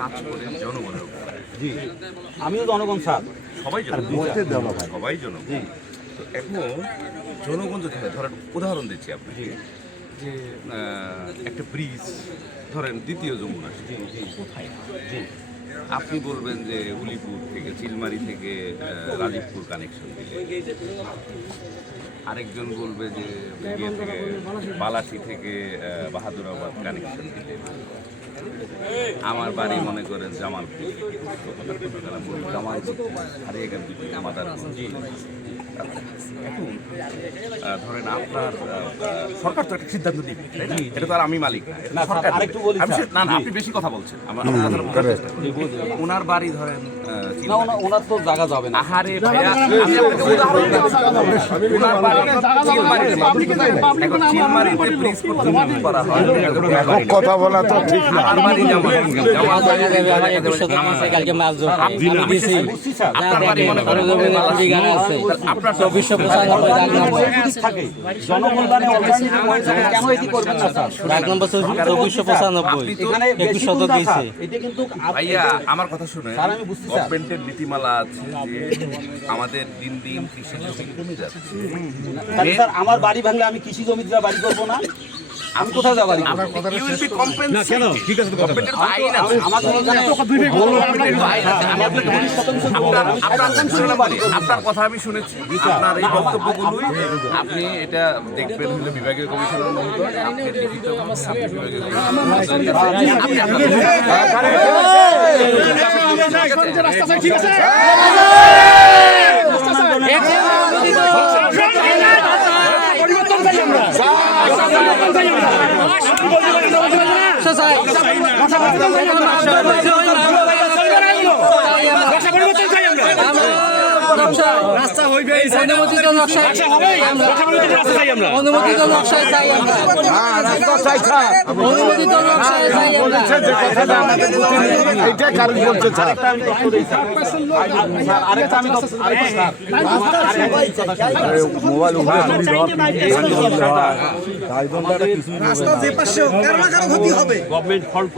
কাজ করেন জনগণের উপর। জি, আমিও জনগণ স্যার। সবাই সবাই জনগণ। তো এখন জনগণ যদি ধরেন উদাহরণ দিচ্ছি আপনাকে যে একটা ব্রিজ ধরেন দ্বিতীয় যমুনা কোথায়, আপনি বলবেন যে উলিপুর থেকে চিলমারি থেকে রাজীবপুর কানেকশন দিলে, আরেকজন বলবে যে ইয়ে থেকে বালাসি থেকে বাহাদুরাবাদ কানেকশন দিলে, আমার বাড়ি মনে করেন জামালপুর, জামালপুর হারিয়ে গেল মাদারপুর। এখন ধরেন আপনার সরকার তো একটা সিদ্ধান্ত নিবে, এটা তো আর আমি মালিক না, সরকার। না না, আপনি বেশি কথা বলছেন। ওনার বাড়ি ধরেন ওনার তো জায়গা যাবে না। আহারে ভাইয়া, আমি আপনাকে উদাহরণ দিচ্ছি। ওনার বাড়ি চিলমারিতে ব্রিজ করা হয়, কথা বলা তো ঠিক না। আমার বাড়ি ভাইয়া, আমার কথা শুনে গভর্নমেন্টের নীতিমালা আছে যে আমাদের দিন দিন কৃষি জমি কমে যাচ্ছে। আমার বাড়ি ভাঙলে আমি কৃষি জমি দিয়ে বাড়ি করবো না, আমি কোথায় যাবো? আপনার কথা আমি শুনেছি, আপনার এই বক্তব্যগুলোই আপনি এটা দেখবেন হলে বিভাগীয় কমিশনের মহোদয়, আপনি লিখিত অনুমোদিত নকশায় চাই আমরা, অনুমোদিত নকশায় চাই আমরা। এইটা কারণ বলছে মোবাইল